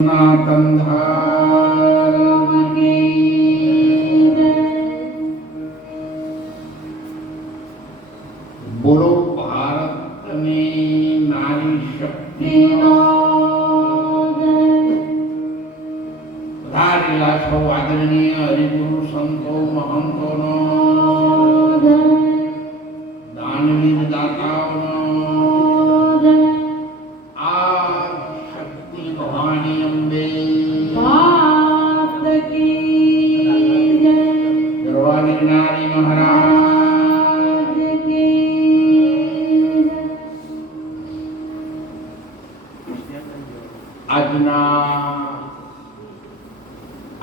सनातन धर्म की बोलो भारत में नारी शक्ति धारेला छो आदरणीय हरिगुरु संतो महंतो दानवीर दाताओ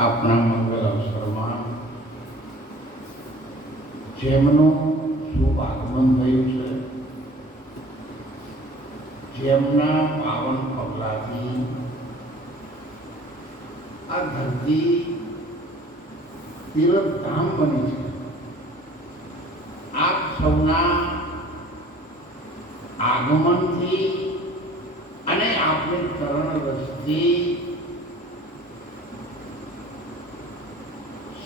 अपना मंगल अवसर में जेमनो शुभ आगमन थयुं छे जेमना पावन पगलाथी आ धरती तीर्थधाम बनी छे। आप सौना आगमन थी अने आपणे चरण रसथी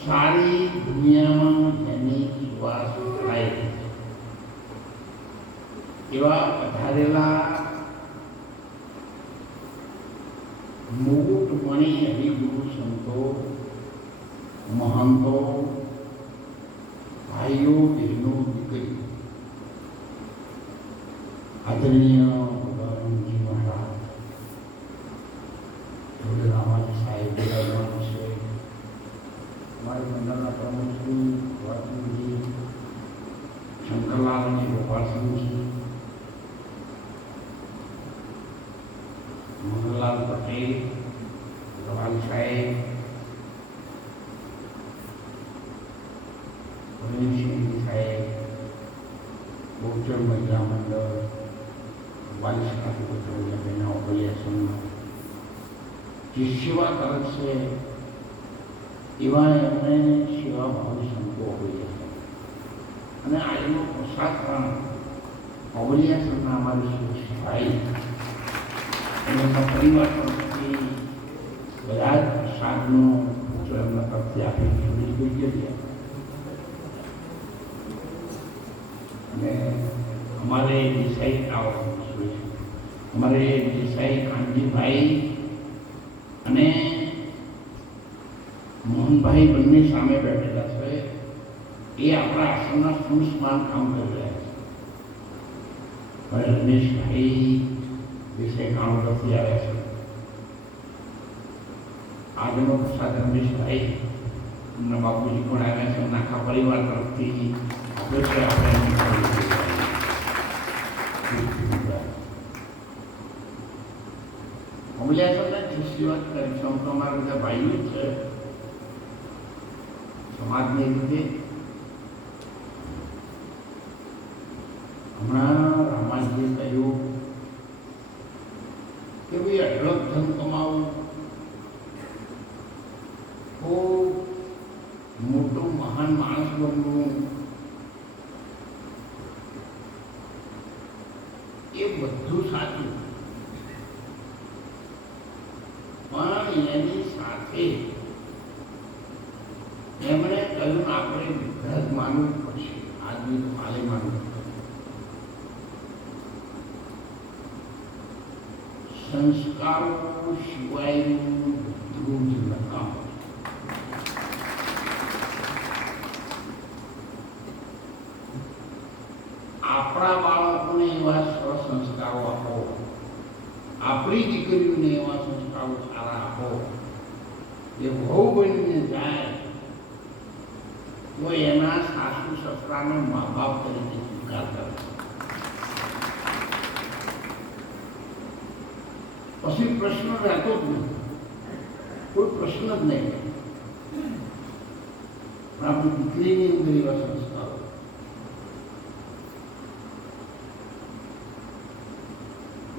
सारी दुनिया में जेनी विश्वास थाय एवा पधारेला मुकुटमणि हरिगुरु संतो महंतो भाईओ बहनों दीकरी आदरणीय जी महाराज रामाजी साहेब हमारे मंडल प्रमुख श्री वर्तन जी शंकरलाल जी गोपाल सिंह जी मोहनलाल पटेल गवाल साहेब सिंह साहेब बहुचर महिला मंडल बालिश बहना ओबलिया संघ की सेवा तरफ से एवं एमने सेवा भाव संतो हुई है आज प्रसाद ओबलिया संघ अमरी भाई परिवार तरफी बधा प्रसाद तरफी आप हमारे देसाई हमारे देसाई कांजी भाई अने मोहन भाई बन्ने सामे बैठेला छे ए आपणा आश्रमना सुसमान काम कर रह्या छे। भाई रमेश भाई देसाई काणोदरथी आव्या छे। आजनो प्रसाद रमेश भाई एमना बापूजी पण आव्या छे। आखा परिवार तरफथी अपेक्षा आपणे ओबलिया संघना शिष्यवत करी छे। तो अमारा बधा भाईओ छे समाज ने रीते हमणा रामाजीए कह्युं के भाई अढळक धन कमावुं खूब मोटो महान माणस बनवुं ए बधुं साचुं पण एनी साथे एमणे कह્યું આપણે વિદ્યાર્થ માનવું પડશે આદમી તો કાલે માનવું સંસ્કારો સિવાયનું બધું જ નકામ આપણા બાળકોને એવા સંસ્કારો આપો આપણી દીકરીઓને એવા સંસ્કારો સારા આપો એ બહુ બનીને જાય वो एना सासू ससरा ने माँ बाप तरीके स्वीकार कर पी प्रश्न रहते ज नहीं कोई प्रश्न ज नहीं अपनी दीकरी अंदर एवं संस्कार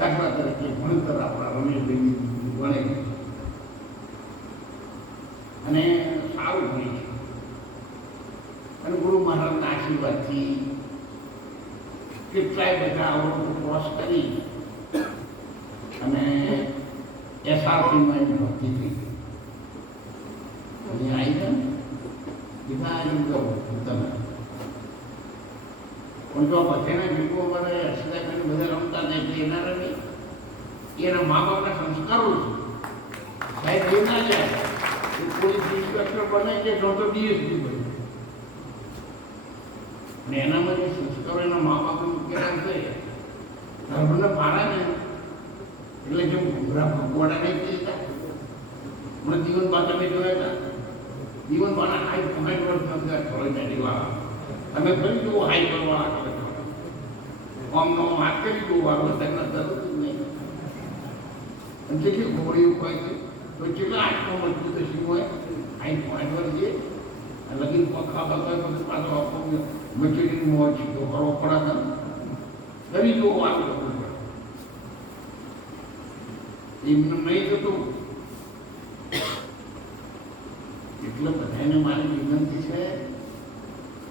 दाखला तरीके भणतर अपना रमेश भाई भणे અને સારું ભણે છે અને ગુરુ મહારાજના આશીર્વાદથી કેટલાય બધા અવરોધો ક્રોસ કરી અને SRPમાં એની ભરતી થઈ ગઈ. અહીંયા આવી ગયા ને બીજા આવી ગયો તમે પણ જો પછીના જીવો મને એક્સરે કરીને બધા રમતા હતા એટલે એના રમી એના મા બાપના સંસ્કારો છે સાહેબ એ ના જાય પોલીસ ઇન્સ્પેક્ટર બને કે જો તો ડીએસપી બને અને એનામાં જે સંસ્કારો એના મા બાપને મૂકેલા છે ધર્મને પાડે ને એટલે જેમ ઘૂઘરા ભગવાડા નહીં કહેતા મને જીવનમાં તમે જોયા હતા જીવનમાંના હાઈ પોઈન્ટ વર્ષ અંદર થોડી ચાલીવાળા તમે ફરી જુઓ હાઈ કરવાળા કરે આમનો વાત કરી જુઓ વાળો તેમના જરૂર જ નહીં અને જેટલી ગોળીઓ હોય છે તો કેટલા આટલો મજબૂત હશે હોય હાઈ પોઈન્ટ પર જે લગીન પખા બગા બધું પાછો આપો મચેડીનું મોજ તો કરવો પડે કરી જુઓ વાળો એમને નહીં થતું એટલે બધાને મારી વિનંતી છે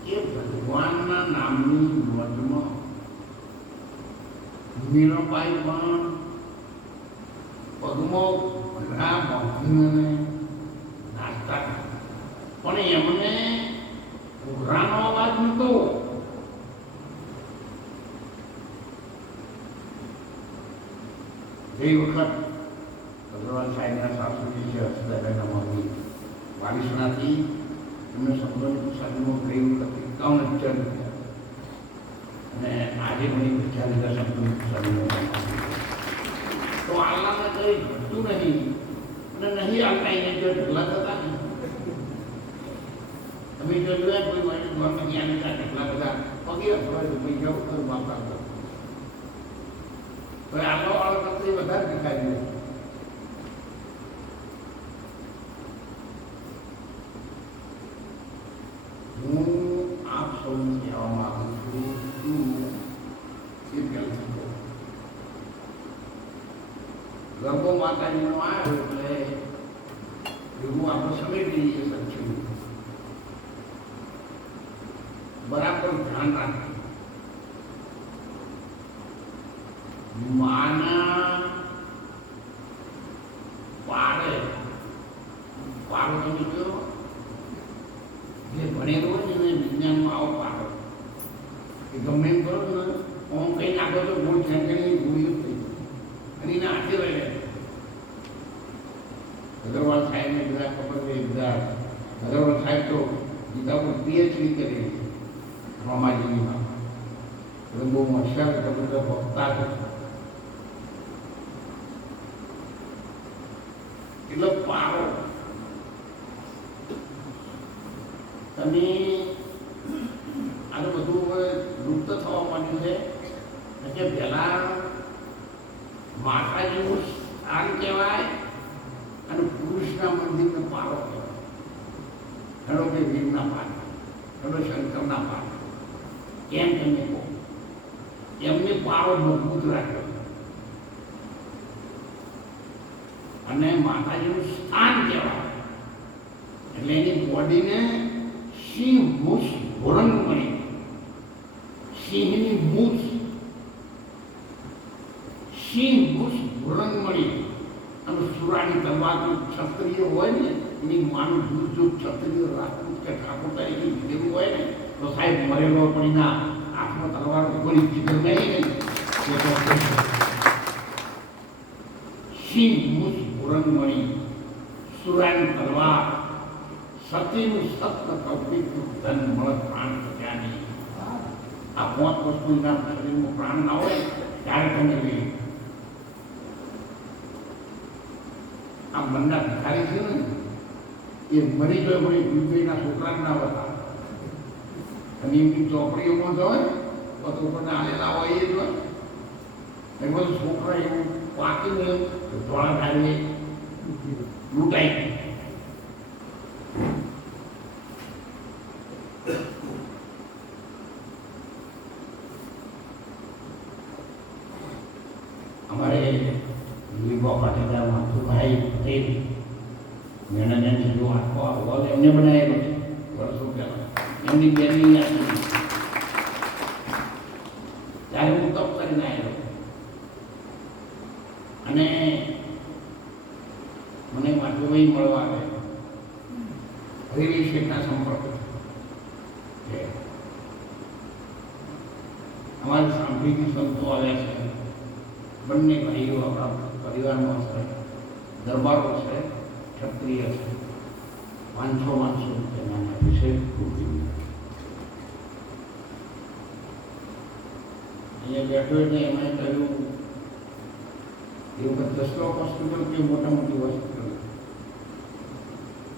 કે ભગવાનના નામની મોજમાં મીરાબાઈ પણ પગમાં ઘણા બાંધીને નાચતા પણ એમને ઘોડાનો અવાજ નહોતો. એ વખત ભગવાન સાહેબના સાસુજી છે હસદાદાના મમ્મી વાલીસણાથી એમને સંબંધ સાધુમાં ગઈ વખત 51,000 રૂપિયા અને આજે મને 50,000 સંબંધ સાધુમાં તો આલ્લામાં કંઈ ઘટતું નહીં અને નહીં આવતા એને જો ઢગલા થતા ને તમે જો જોયા કોઈ મારી ઘરમાં જ્ઞાન હતા ઢગલા બધા પગે અફવાય ભાઈ જવું કરું બાપા તો આગળ વાળો કરતા વધારે દેખાય હું આપ સૌને કહેવા માંગુ છું એ પહેલાં ગરબો માતાજીનો આવ્યો એટલે એવું આપણે સમેટી લઈએ સચ્છું બરાબર ધ્યાન રાખજો માના પાડે પાડો તમે જો જે ભણેલો હોય ને વિજ્ઞાનમાં આવો પાડો એ ગમે એમ કરો ને ઓમ કંઈ નાખો તો ગોળ ખેંચણી ગોળીઓ થઈ અને એના હાથે રહે અગરવાલ સાહેબને બધા ખબર છે બધા અગરવાલ સાહેબ તો ગીતા પર પીએચડી કરી રમાજીની એટલે બહુ હોશિયાર બધા વક્તા છે એટલે પારો તમે આ તો બધું લુપ્ત થવા માંડ્યું છે એટલે પહેલા માતાજીનું સ્થાન કહેવાય અને પુરુષના મંદિરનો પારો કહેવાય. ઘણો કે વીરના પાન ઘણો શંકરના પાન એમ તમે કહો એમને પારો મજબૂત રાખ્યો અને માતાજીનું સ્થાન કહેવાય એટલે એની બોડીને સિંહ મૂછ ભોરંગ મળી સિંહની મૂછ સિંહ મૂછ ભોરંગ મળી અને સુરાની તલવાર ક્ષત્રિય હોય ને એની માનું દૂધ જો ક્ષત્રિય રાજપૂત કે ઠાકોર તરીકે લીધેલું હોય ને તો સાહેબ મરેલો પણ ના હાથમાં તલવાર કોઈ જીગર નહીં સિંહ મૂછ ભોરંગ મળી સુરાની તલવાર સતીનું સત્ય કૌપિકનું ધન મળત પ્રાણ સત્યાની આ 5 વસ્તુના શરીરમાં પ્રાણ ના હોય ત્યારે તમે લઈ આ મનના ભિખારી છે ને એ મરી ગયો પણ બીજના છોકરા ના હતા અને એમની ચોપડીઓમાં જ હોય તો ઉપરના આલેલા હોય એ જ હોય એ બધું છોકરા એવું પાકીને ધોળા ધારીએ લૂંટાઈ हमारे युवा पाटीदार माथुभाई पटेल મેનેજમેન્ટ જો આખો હોલ એમને બનાવેલો છે વર્ષો પહેલા એમની બેનની યાદ નથી ત્યારે હું તપ કરીને આવેલો અને વાંચોભાઈ મળવા આવે હરિવી શેઠના સંપર્ક છે. અમારી સાંભળીથી સંતો આવ્યા છે. બંને ભાઈઓ આપણા પરિવારમાં છે, દરબારો છે, ક્ષત્રિય છે. 500 રૂપિયાના વિષય અહીંયા બેઠો એટલે એમણે કહ્યું એ વખત 10 લાખ હોસ્પિટલ કે મોટા મોટી હોસ્પિટલ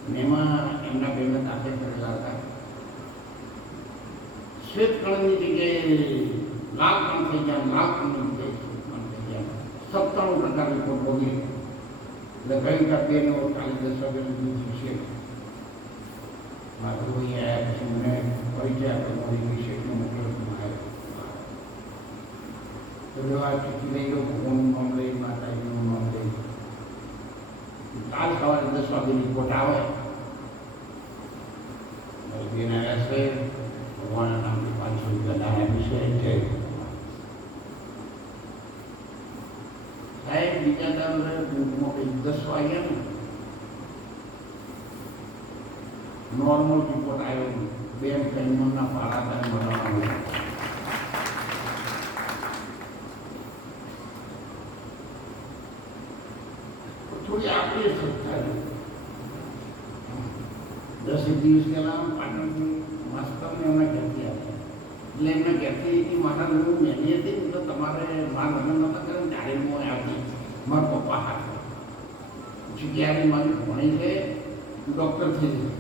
અને એમાં એમના બેને દાખલ કરેલા હતા. શ્વેત કણની જગ્યાએ લાલ કણ થઈ ગયા, લાલ કણની જગ્યાએ શ્વેત કણ થઈ ગયા. 97% રિપોર્ટ બોલી એટલે કહ્યું કે બેને કાલે 10 વાગ્યાનું દૂધ છે. મારું અહીંયા પછી મને પરિચય આપ્યો મારી વિશેષનો મતલબ આવ્યો તો ચૂકી લઈ ગયો, ભગવાનનું નામ લઈ, માતાજીનું નામ લઈ. કાલ સવારે 10 વાગે રિપોર્ટ આવે. બેન આવ્યા છે, ભગવાનના નામથી 500 રૂપિયા દાન આપ્યું છે. જય સાહેબ બીજા દાડે દૂધમાં કંઈક 10 વાગ્યા ને નોર્મલ રિપોર્ટ આવ્યો. બેન કન્મનના પારાદાન બનાવવાનું થોડી આપણી સંસ્થા 10 દિવસ પહેલાં પાટણથી માસ્તરને એમના ઘેરથી આવ્યા. એટલે એમના ઘેરથી મારા હું મહેની હતી ને તો તમારે મારા લગ્ન નહોતા કરે ત્યારે હું આવતી મારા પપ્પા હાથ પછી ક્યારે મારી ભણી છે ડૉક્ટર થઈ ગઈ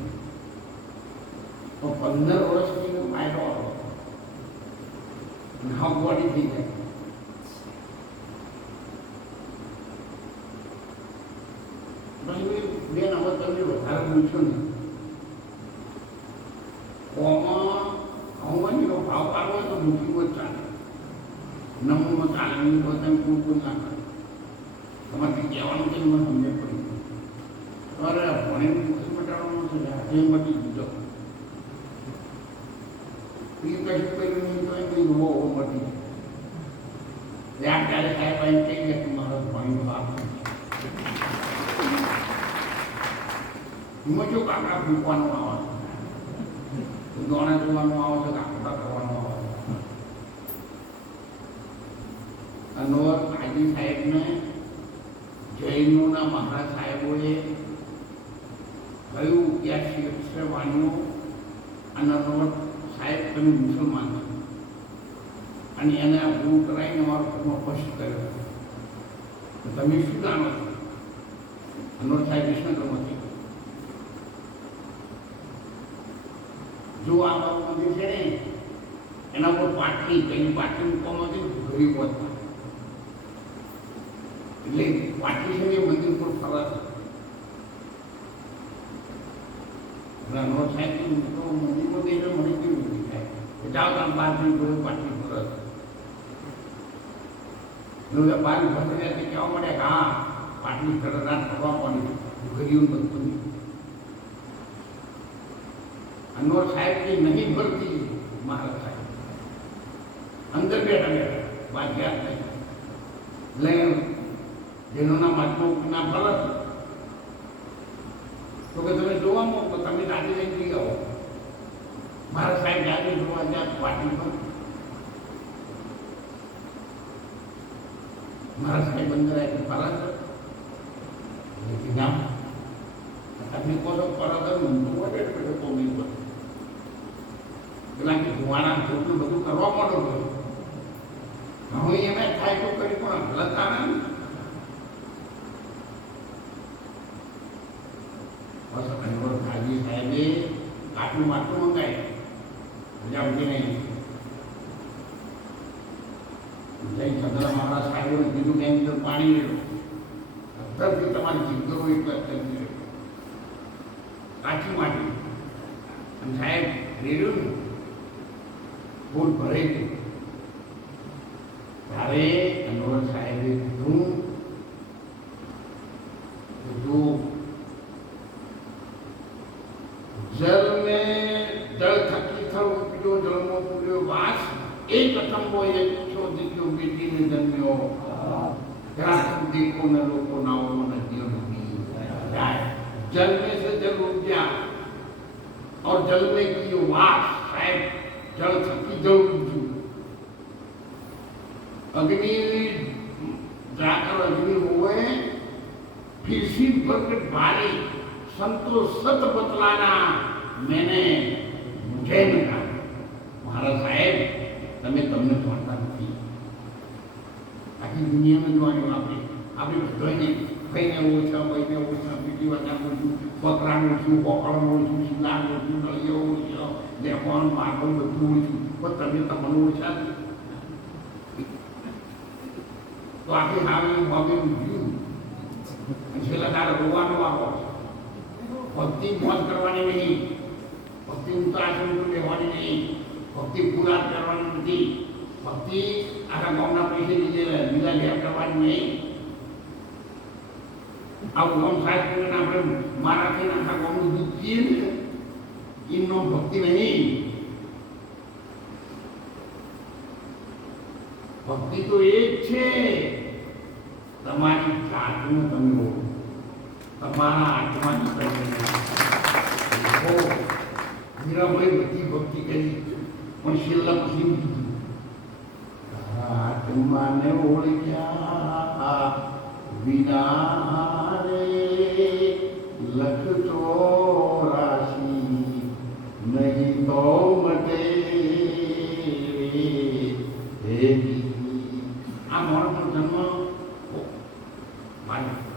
તો 15 વર્ષથી માયરો નાવવાડી થઈ જાય. પછી બેન હવે તમે વધારે પૂછો ને આવવાનો ભાવ પાડવો તો મૂકીવો જ ચાલે, નમૂનો ચાલે નહીં તો તમે પૂરતું ના કરે. તમારે કહેવાનું કંઈ મને સમજ પડી અરે ભણીને પછી મટાડવાનું છે એ મટી દીધો એ કશું કર્યું નહીં તો એ કંઈ બહુ મટી ત્યાં ત્યારે સાહેબ એમ કહી ગયા કે મારો ભણી બાપ એમાં જો કાકા ફૂંકવાનું આવે દોણા જોવાનું આવે છે, કાકડા કરવાનું આવે. અનવર કાજી સાહેબને જૈનોના મહારાજ સાહેબોએ કહ્યું કે આ શેષવાણીઓ અને અનવર સાહેબ તમે મુસલમાન છો અને એને આ ગુરુ કરાવીને અમારો ધર્મ સ્પષ્ટ કર્યો. તમે શું જાણો છો? અનવર સાહેબ વિષ્ણુકર્મથી જો આ બાબુ મંદિર છે ને એના પર પાટલી પેલી પાટલી મૂકવામાં હતી ગરીબ હતા એટલે પાટલી છે એ મંદિર પર ફરવા સાહેબ મંદિરમાં બે મને કેવી રીતે થાય જાઓ આમ બહાર જઈને જોયું પાટલી ફરત બહાર ભસડ્યા કહેવા મળે કે હા પાટલી ફરત ફરવા પડે ગરીબ બધું અનવર સાહેબ की नहीं भरती महाराज साहब अंदर बैठा बैठा बात नहीं જેનોના મતના ફરક તો કે તમે જોવા મોકલો તમે રાજી લઈને જઈ આવો. મારા સાહેબ જાતે જોવા ત્યાં પાર્ટી પર મારા સાહેબ અંદર આવી ફરક નામ તમે કહો છો ફરક ઊંધું હોય એટલે તો નહીં પડે પેલા કે ધુવાણા થોડું બધું કરવા માંડો છો હવે એને થાય તો કરી પણ ગલત બસ અનવર કાજી સાહેબે આટલું માટલું મંગાય મજા આવતી નહીં. જય ચંદ્ર મહારાજ સાહેબોને કીધું કે અંદર પાણી રેડો અંદરથી તમારી ચિંતરો એટલે કરી કાચી માટી અને સાહેબ રેડ્યું ને ફૂલ ભરાઈ ગયું. ત્યારે અનવર સાહેબે કીધું जल में जल थकी थल उपजो जलमो पूर्यो वास एक अतंबो एक छो दिक्यो बेटी ने जन्म्यो ग्रास देखो न लोको नाओ न दियो नदी जाय जल में से जल ऊर्जा और जल में की जो वास साहेब जल थकी जल ऊर्जू अग्नि जाकर अग्नि हुए फिर सिर भर के भारी संतोष सत बतलाना मैंने मुझे न कहा महाराज साहेब તમે તમને જોડતા નથી આખી દુનિયામાં જોવાની આપણે બધાને કઈને ઓછા કઈને ઓછા બીજી વાત આપણું બકરાનું છું બોકડાનું છું શિલાનું છું નળિયાનું છું લેખવાનું માર્ગનું બધું ઓછું પણ તમે તમને ઓછા તો આખી હાવી ભાવીનું જીવ છેલ્લા તારે રોવાનો આવો ભક્તિ મોજ કરવાની નહીં ભક્તિ ઉતાર લેવાની નહીં ભક્તિ પૂરા કરવાની નથી ભક્તિ આખા ગામના પૈસે લીધા લેર કરવાની નહીં આવું ગામ સાહેબ કરીને આપણે મારાથી આખા ગામનું દૂધ પીએ ને એમનો ભક્તિ નહીં ભક્તિ તો એ જ છે તમારી જાતનું તમે હો તમારા આત્માની મીરાભાઈ બધી ભક્તિ કરી પણ છેલ્લા પછી આત્માને ઓળખ્યા વિના રે લખતો રાશિ નહીં તો મટે આ માણસનો જન્મ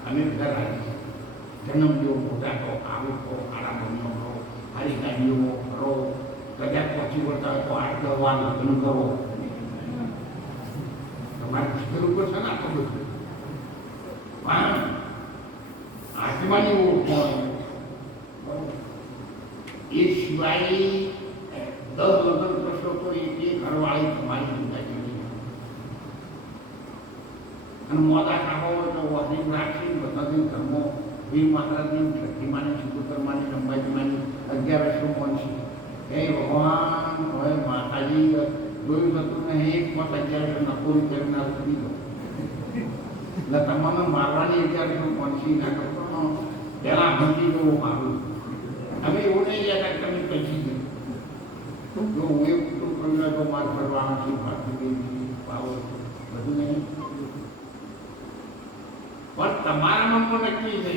અમે બધા રાજી જન્મ જેવો મોટા તો આવો તો આડા બન્યો કરો હારી ગાડીઓ કરો કદાચ પહોંચી વળતા તો 8-10 વાર લગ્ન કરો તમારે પુસ્તક ઉપર છે ને આટલું બધું આત્માની ઓળખ એ સિવાય 10 લગ્ન કરશો તો એ ઘરવાળી તમારી ચિંતા અને મોદા ખાવા હોય તો વોટિંગ રાખી બધાથી ઘરમાં વીર મહારાજની છઠ્ઠીમાની સિકોતરમાની અંબાજીમાની 1100 પહોંચી એ ભગવાન હવે માતાજી જોયું હતું ને એક મત 1100 નકોરી કરીને ઉતરી ગયો એટલે તમામે મારવાની 1100 પહોંચી ના કરતો પહેલા ભંડી જેવું મારું અમે એવું નહીં ગયા તમે પછી ગયું જો હું એવું કહ્યું તો માર ફરવાનું છે પાછું પાવો બધું નહીં પણ તમારા મનમાં નક્કી છે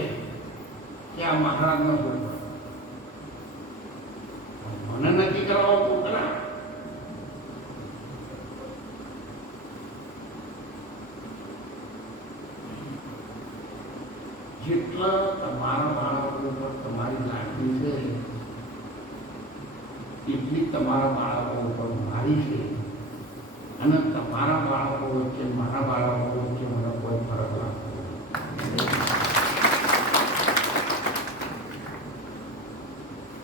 કે આ મહારાજનો બોલવા મને નક્કી કરવા તો ખરા જેટલા તમારા બાળકો ઉપર તમારી લાગણી છે એટલી તમારા બાળકો ઉપર મારી છે અને તમારા બાળકો વચ્ચે મારા બાળકો વચ્ચે મને કોઈ ફરક લાગતો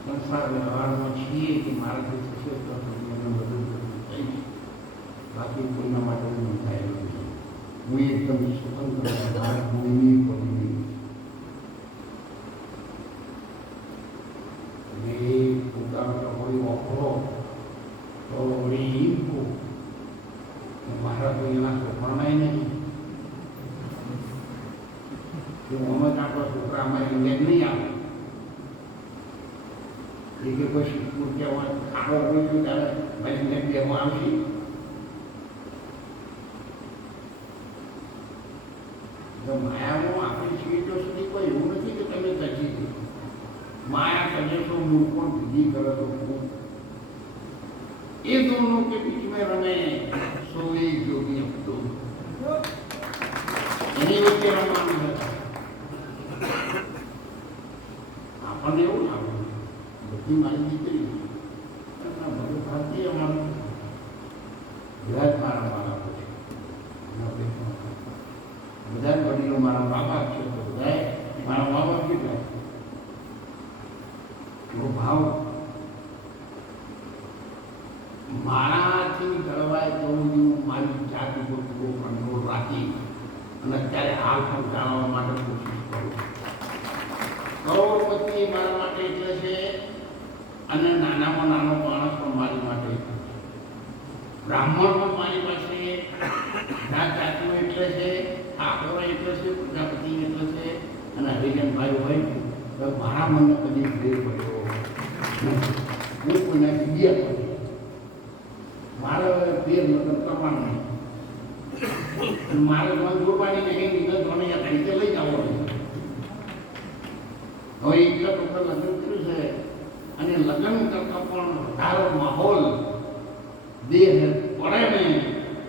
સંસાર વ્યવહારમાં છીએ કે મારાથી થશે તો મને બધું થઈ બાકી કોઈના માટે હું થયેલું નથી હું એકદમ સ્વતંત્ર મારા ભૂમિ પગની અને એ પોતાનો કોઈ ઓફરો તો વળી મારા તો એના છોકરામાં નહીં કે મોહમ્મદ આપણા છોકરામાં ઇંગ્લેન્ડ નહીં આવે એ કે કોઈ કહેવાય ખાડો હોય ત્યારે ભાઈ ઇંગ્લેન્ડ બેમાં આવશે જો માયામાં આપણી સીટો સુધી કોઈ એવું નથી કે તમે તજી દો માયા करे तो मूर्खों विधि करे तो ये दोनों के बीच में रमे सोए जोगी अब तो એની વચ્ચે રમવાનું છે આપણને એવું લાગે બધી મારી દીકરી બધું ભારતીય અમારું ગુજરાત મારા બાળકો છે બધા વડીલો મારા મા બાપ છે તો બધા મારા મા બાપ કેટલા એવો ભાવ મારાથી જળવાય તો હું મારી જાત ઉપર પૂરો કંટ્રોલ રાખી અને અત્યારે હાલ પણ જાણવા માટે કોશિશ કરું કરોડપતિ મારા માટે એટલે છે અને નાનામાં નાનો માણસ પણ મારી માટે બ્રાહ્મણ પણ મારી પાસે જાત જાતનો એટલે છે ઠાકોર એટલે છે પ્રજાપતિ એટલે છે અને હરિજનભાઈ હોય તો તો મારા મને કદી ભેર પડ્યો હું કોઈનાથી બિયા પડ્યો મારે ફેર મતલબ કરવાનું નહીં મારે મને જોડવાની નહીં બીજા જોડે આ તરીકે લઈ જવો હવે એટલા લોકો લગ્ન કર્યું છે અને લગ્ન કરતા પણ વધારો માહોલ દેહ પડે ને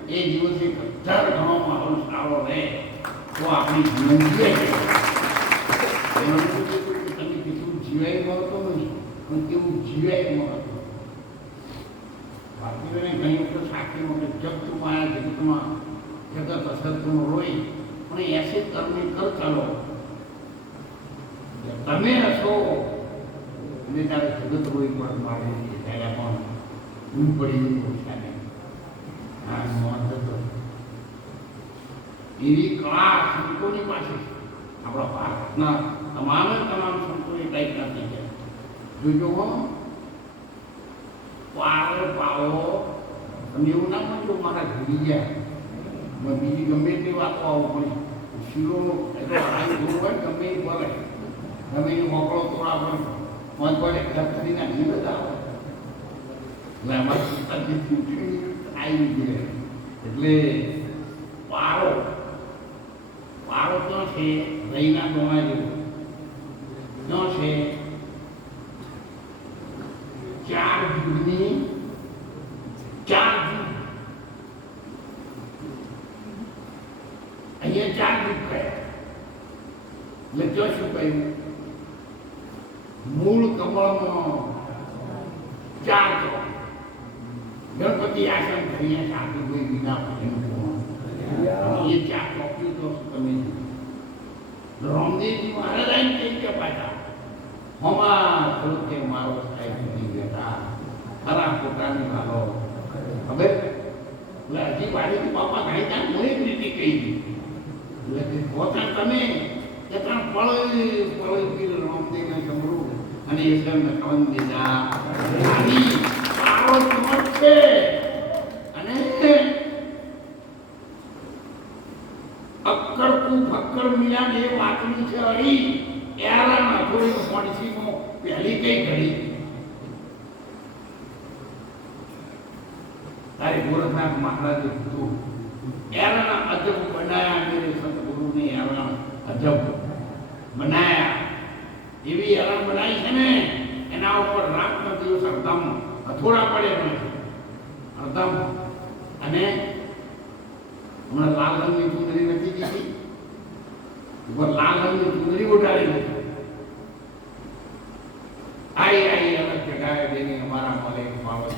એ દિવસે 1000 ગણો માહોલ સારો રહે તો આપણી જિંદગી તમે કેટલું જીવાય મળતો નથી પણ કેવું જીવાય મળતું ભારતીયોને ઘણી વખત સાક્ષી માટે જગ તું માયા જગતમાં જગત અસર તું રોય પણ એસે કર્મે કર ચાલો તમે હશો અને તારે જગત રોઈ પણ મારે ત્યારે પણ હું પડી ઓછાને આ મહત્વ તો એવી કળા સંતોની પાસે આપણા ભારતના તમામ સંતો એ ટાઈપના થઈ ગયા જોજો પારો પાવો તમે એવું ના સમજો મારા ભૂલી ગયા બીજી ગમે તે વાતો આવો પડી શીરો એટલે આ ગુરુ હોય ગમે એ બોલે ગમે એ મોકળો તો આપણે મન પડે ઘર કરી નાખી બધા આવે એટલે અમારી પિતાજી ચૂંટણી આવી ગઈ એટલે પારો પારો ક્યાં છે રહીના ડોણા જેવો ક્યાં છે 4 જૂથની 4 જૂથ અહીંયા 4 જૂથ કયા એટલે જો શું કહ્યું મૂળ કમળમાં 4 જો ગણપતિ આસન કરીને સાધુ કોઈ વિના ભજન એ 4 ટોપ્યું તો તમે રામદેવજી મહારાજ આવીને કહી ગયા પાછા હમા થોડું કે મારો સાહેબ નહીં બેઠા ખરા પોતાની વાલો ખબર એટલે હજી વાડીથી બાપા ઘણી ત્યાં ઘણી રીતે કહી દીધી એટલે પોતા તમે કે ત્યાં પળોય પીર રામદેવને સમરું અને એ સૌને કવન દીધા આની સારો કિંમત છે અને અક્કર કુ ફક્કર મીના બે વાતની છે અરી એરાના થોડી પોલિસીમાં પહેલી કઈ ઘડી તારે ગોરખનાથ મહારાજે કીધું એરાના અજબ બનાયા મેરે સતગુરુને એરાના અજબ બનાયા એવી એરા બનાવી છે ને એના ઉપર રાતનો દિવસ અર્ધમ હથોડા પડે નથી અર્ધમ અને હમણાં લાલ રંગની ચૂંદડી નથી દીધી ઉપર લાલ રંગની ચૂંદડી ઉડાડી નથી आई अलग जगह देने हमारा मले पावत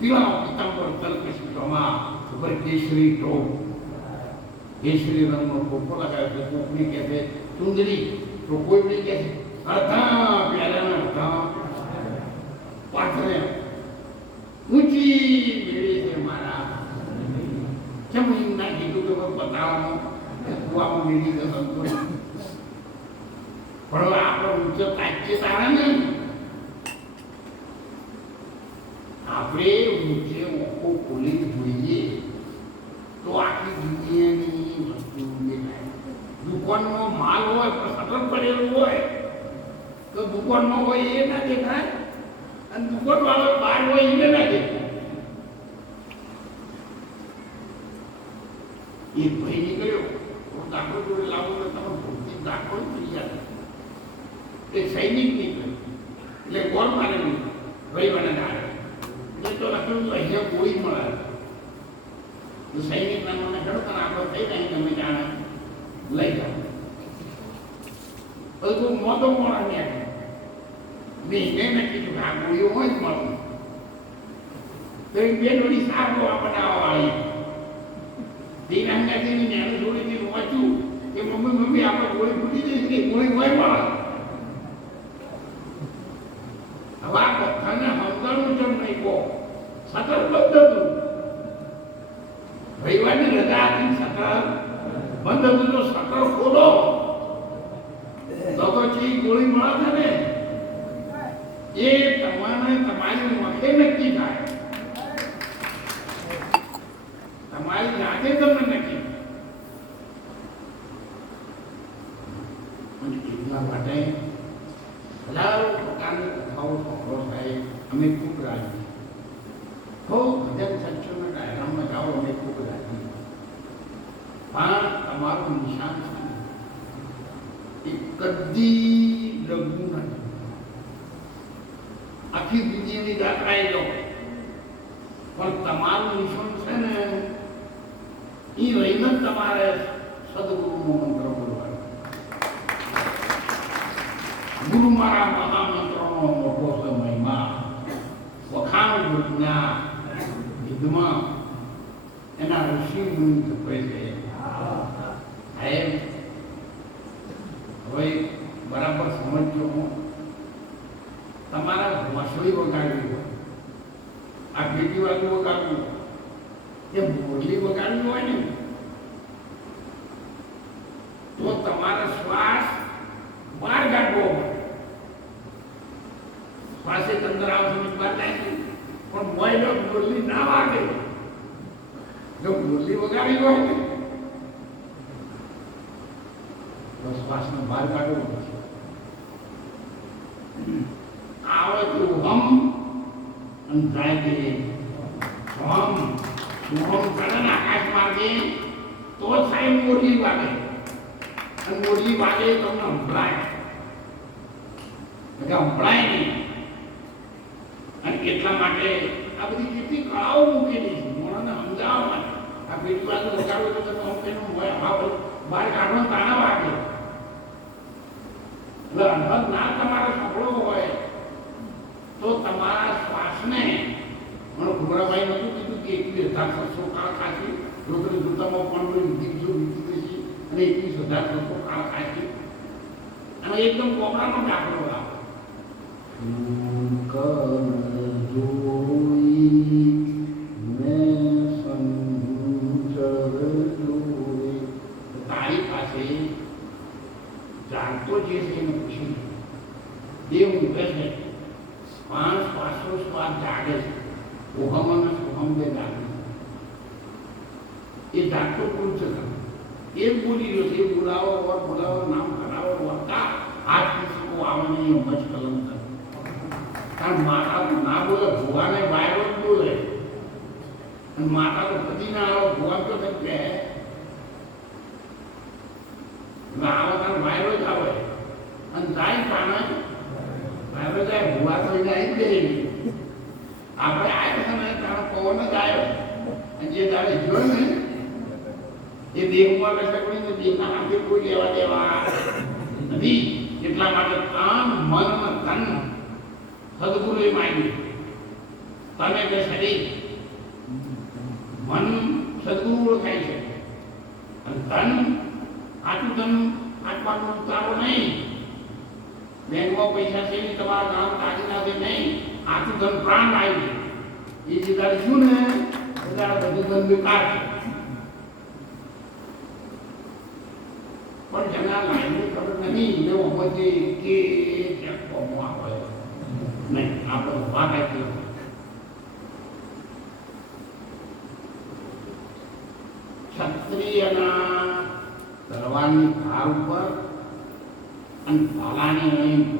पीला पीतांबर तलकश टोमा ऊपर केसरी टोप केसरी रंग में पोपो लगाया तो पोपनी कहते चुंदरी तो कोई भी कहते अर्धा प्याला में अर्धा पाथरे ऊंची मेरी से मारा जब इन्ना कीटू तो बताओ कुआ में मेरी का संतोष પણ આપણો ઊંચો તાક્ય તારા ને આપણે ઊંચે ઓખો ખોલી જોઈએ તો આખી દુનિયાની વસ્તુ દેખાય દુકાનમાં માલ હોય પણ સતત પડેલું હોય તો દુકાનમાં હોય એ ના દેખાય અને દુકાનવાળો બહાર હોય એને ના દેખાય એક ભાઈ નીકળ્યો દાખલો જોડે લાવો તો તમે ભૌતિક દાખલો થઈ જાય एक सैनिक निकले એટલે કોણ મારે નહીં રવિવારે આવે એટલે તો લખ્યું તો અહીંયા કોઈ મળે તો સૈનિક ના મને ખડો પણ આપણો થઈ જાય તમે જાણે લઈ જાઓ તો તું મોટો મોડા ને મેં એને કીધું કે આ ગોળીઓ હોય જ મળવું તો એ બે જોડી સાર દવા બનાવવા આવી દીનાંગાજીની નેનું જોડીથી વાંચ્યું કે મમ્મી આપણે ગોળી ફૂટી જઈશ કે ગોળી હોય મળે હવે આ બધાને સમજાણું જેમ નહીં કહો સતત બંધ હતું રવિવારની રજા હતી સતત બંધ હતું તો સતત ખોલો તો પછી ગોળી મળે છે ને એ તમારી મખે નક્કી થાય તમારી જાતે તમને નક્કી એટલા માટે પ્રકારની કથાઓ સાંભળો સાહેબ, અમે ખૂબ રાજી. ખૂબ ભજન સત્સંગના ડાયરામાં જાઓ, અમે ખૂબ રાજી. પણ તમારું નિશાન છે એ કદી લઘુ નથી. આખી દુનિયાની યાત્રાએ લો, પણ તમારું નિશાન છે ને એ રહીને તમારે સદગુરુનો મંત્ર બોલવાનો. ગુરુ મારા મહામંત્રનો મોટો છે મહિમા, વખાણ ગુરુના વિધમાં એના ઋષિ મુનિ જપે છે. સાહેબ હવે બરાબર સમજો, તમારા વાંસળી વગાડવી હોય, આ પેટી વાળું વગાડવું કે મોરલી વગાડવી હોય ને, તો તમારો શ્વાસ બહાર કાઢવો પડે. શ્વાસે અંદર આવશે બહાર જાય, પણ મોયલો મોરલી ના વાગે. જો મોરલી વગાડી હોય ને તો શ્વાસને બહાર કાઢવો પડશે. આવે તો હમ અને જાય કે હમ હમ કરે ને આકાશ માર્ગે, તો સાહેબ મોરલી વાગે. અને મોરલી વાગે તમને સંભળાય, સંભળાય નહીં. અને એટલા માટે આ બધી કેટલી કળાઓ મૂકેલી છે મોણાને સમજાવવા માટે. આ પેટી વાળું વગાડવું તો તમે પેલું હોય બહાર કાઢો તાણા વાગે. એટલે અનહદ ના તમારે સાંભળવો હોય તો તમારા શ્વાસને, મને ઘુમરાભાઈ નતું કીધું કે 21,700 કાળ ખાસી લોકોની દુતામાં પણ દીકરીઓ વીતી ગઈ અને 21,700 કાળ ખાસી, અને એકદમ કોમરાનો દાખલો લાવો. તારી પાસે જાણતો જે છે એને પૂછ્યું, દેવ ઊંઘે છે, પાંચ શ્વાસોશ્વાસ જાગે છે, ઓહમ અને સોહમ બે જાગે છે. એ જાગતો કોણ છે? એ બોલી રહ્યો છે, એ બોલાવો ઓર બોલાવો, નામ કરાવો વરતા હાથ કિસકો આવે નહીં મચ કલમ કરે. કારણ માતા તો ના બોલે, ભુવાને વાયરો જ બોલે. અને માતા તો પતિ ના આવે, ભુવા તો કંઈક કહે આવે, તાર વાયરો જ આવે. અને જાય કાને વાયરો જાય, ભુવા તો જાય જ નહીં. આપણે આવ્યો છે ને તારો પવન જ આવ્યો, અને જે તારે જોયો ને એ દેહમાં રહેશે, કોઈ દેહના હાથે કોઈ લેવા દેવા નથી. એટલા માટે તન મન તન સદગુરુએ માંગ્યું. તને કે શરીર, મન સદગુરુ ઓળખાય છે, અને તન આટલું તન આટવાનું ઉતારો નહીં. બેંકમાં પૈસા છે તમારા ગામ કાઢી નાખે નહીં. આટલું ધન પ્રાણ આવ્યું છે, એ જે તારે શું ને તારા બધું ધન બેકાર છે. પણ જેના લાઈનની ખબર નથી એવો સમજે કે ચેકમાં આવે નહીં. આપણે ઉભા થાય ક્ષત્રિયના તલવારની ધાર ઉપર અને ભાલાની અણી ઉપર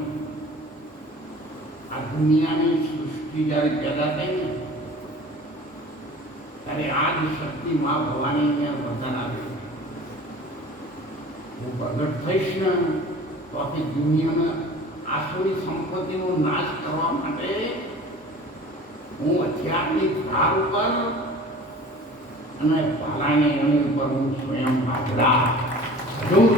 આ દુનિયાની સૃષ્ટિ જ્યારે પેદા થઈ ને ત્યારે આ જ શક્તિ માં ભવાની વરદાન આપે. હું પ્રગટ થઈશ ને તો આખી દુનિયાના આસુરી સંપત્તિનો નાશ કરવા માટે હું હથિયારની ધાર ઉપર અને ભાલાની અણી ઉપર હું સ્વયં હાજરા જરૂર.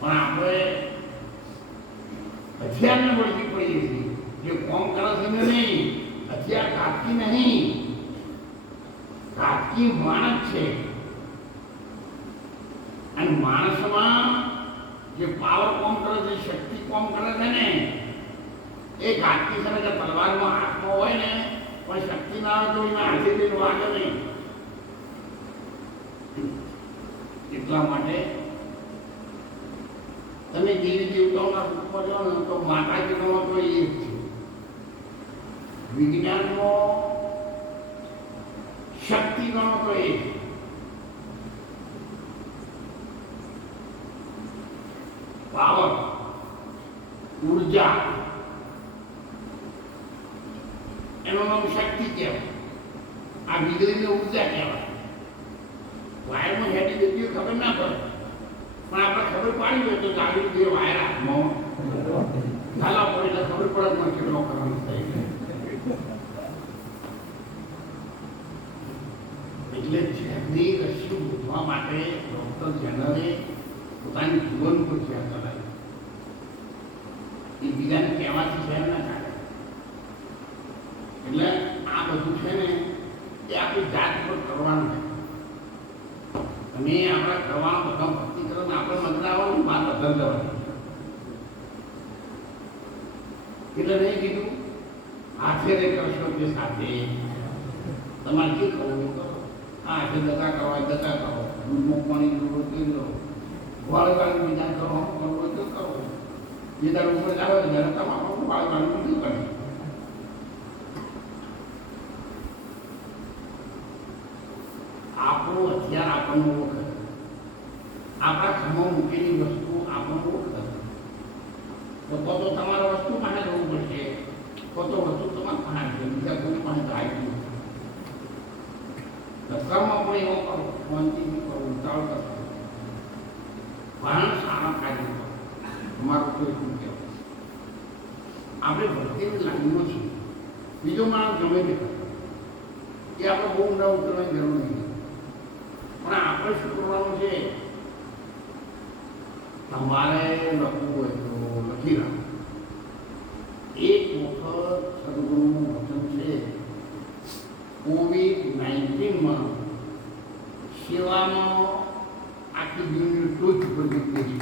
પણ આપણે હથિયારને વળગી પડીએ છીએ. જે કોમ કરે છે ને નહીં, હથિયાર કાપકી નહીં, કાપકી માણસ છે. અને માણસમાં જે પાવર કોમ કરે છે, શક્તિ કોમ કરે છે ને એ ઘાતકી છે. કે તલવારમાં હાથમાં હોય ને પણ શક્તિ ના આવે તો એના હાથે લઈને વાગે નહીં. એટલા માટે તમે દેવી દેવતાઓના રૂપમાં જાઓ ને તો માતાજીનો તો એ જ છે. વિજ્ઞાનનો શક્તિ ગણો તો એ પાવર, ઉર્જા, એનું નામ શક્તિ કહેવાય. આ વીજળીની ઉર્જા કહેવાય. વાયરમાં હેઠી જતી ખબર ના પડે, પણ આપણે ખબર પાડી હોય તો ચાલી જે વાયર હાથમાં ચાલવા પડે એટલે ખબર પડે પણ કેટલો કરંટ થઈ ગયો. એટલે જેની રસી શોધવા માટે ડોક્ટર જેનરે પોતાની જીવન પર જ્યાં ચલાવી એ બીજાને કહેવાથી શહેર ના ચાલે. એટલે આ બધું છે ને એ આપણી જાત પર કરવાનું છે. તમે આપણા કરવાનું બધા ભક્તિ કરો ને આપણે મગનાવાનું વાત બદલ જવાનું. એટલે નહીં કીધું હાથે રે કરશો તે સાથે તમારે શું કરવું કરો. આ હાથે દગા કરવા દગા કરો, દૂધમાં પાણી જરૂર પી લો, વાળવાનું વિધાન કરો કરવું તો કરો. જે તારે ઉપર આવે ત્યારે તમારું વાળવાનું બધું કરે. આપણું હથિયાર આપણને ઓળખે. આપણા ખમો મૂકેલી વસ્તુ આપણને ઓળખે. તો તમારે વસ્તુ પાસે જવું પડશે, તો વસ્તુ તમારે પાસે છે, બીજા કોઈ પાસે જાય નહીં. કર્મ પણ એવો કરો, શાંતિથી કરો, ઉતાવળ કરશો, ઘણા સારા કાર્ય કરો. તમારું કોઈ શું કહેવું. આપણે ભક્તિની લાગણીઓ છીએ. બીજો માણસ ગમે તે કરે એ આપણે બહુ ઊંડા ઉતરવાની જરૂર નથી. પણ આપણે શું કરવાનું છે, તમારે લખવું હોય તો લખી રાખો. એક વખત સદગુરુનું વચન છે, COVID-19માં સેવામાં આખી દુનિયાની ટોચ ઉપર જીતી છે.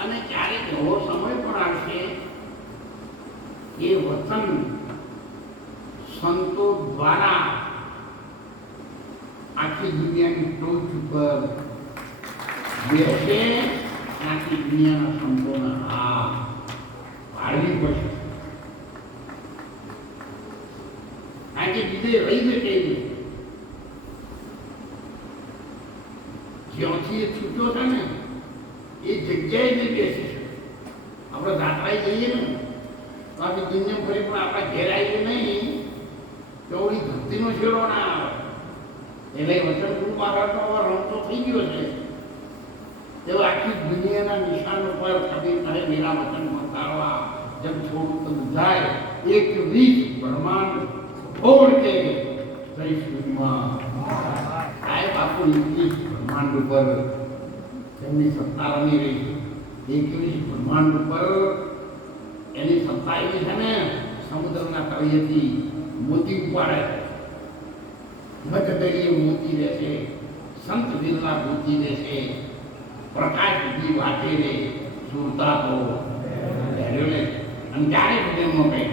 અને ક્યારેક એવો સમય પણ આવશે એ વચન સંતો દ્વારા આખી દુનિયાની ટોચ ઉપર બેસે. આખી દુનિયાના સંતોના હાથ વાળવી પડશે. આજે બીજે રહી શકે જ્યાંથી એ છૂટ્યો છે ને એ જગ્યાએ નહીં બેસી શકે. આપણે દાખલાએ જઈએ ને તો આખી દુનિયા ફરી પણ આપણા ઘેર આવીએ નહીં તો ઓલી ભક્તિનો છેડો ના આવે. એટલે વચન ગુરુ મહારાજનો રમતો થઈ ગયો છે. તેઓ આખી દુનિયાના નિશાન ઉપર કબીર કહે મેરા વચન મંગાવવા જબ છોડું તો જાય એક વીજ બ્રહ્માંડ છોડ કે જય શ્રીમાં સાહેબ આખું એકવીસ બ્રહ્માંડ ઉપર તેમની સત્તા રમી રહી. 21 બ્રહ્માંડ ઉપર એની સત્તા એવી છે ને સમુદ્રના તળિયેથી મોતી ઉપાડે. મધદરીએ મોતી રહે છે, સંત બિરલા મોતી રહે છે, પ્રકાશ બધી વાંચે રે સુરતા તો ધૈર્યો લે. અને ત્યારે હૃદયમાં કંઈ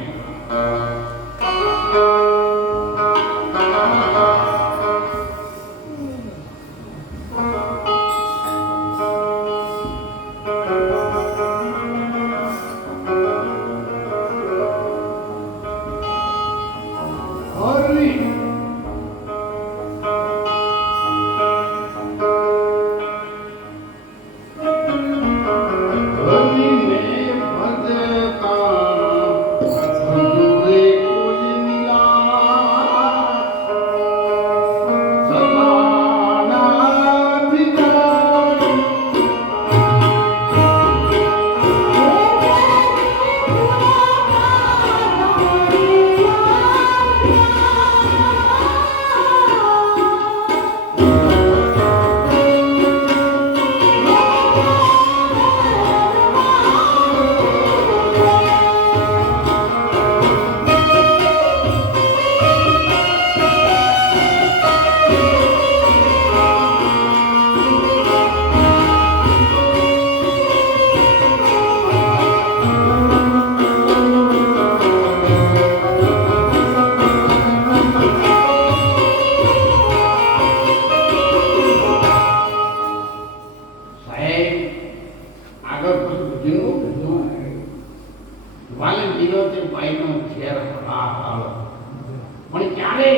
પણ ક્યારે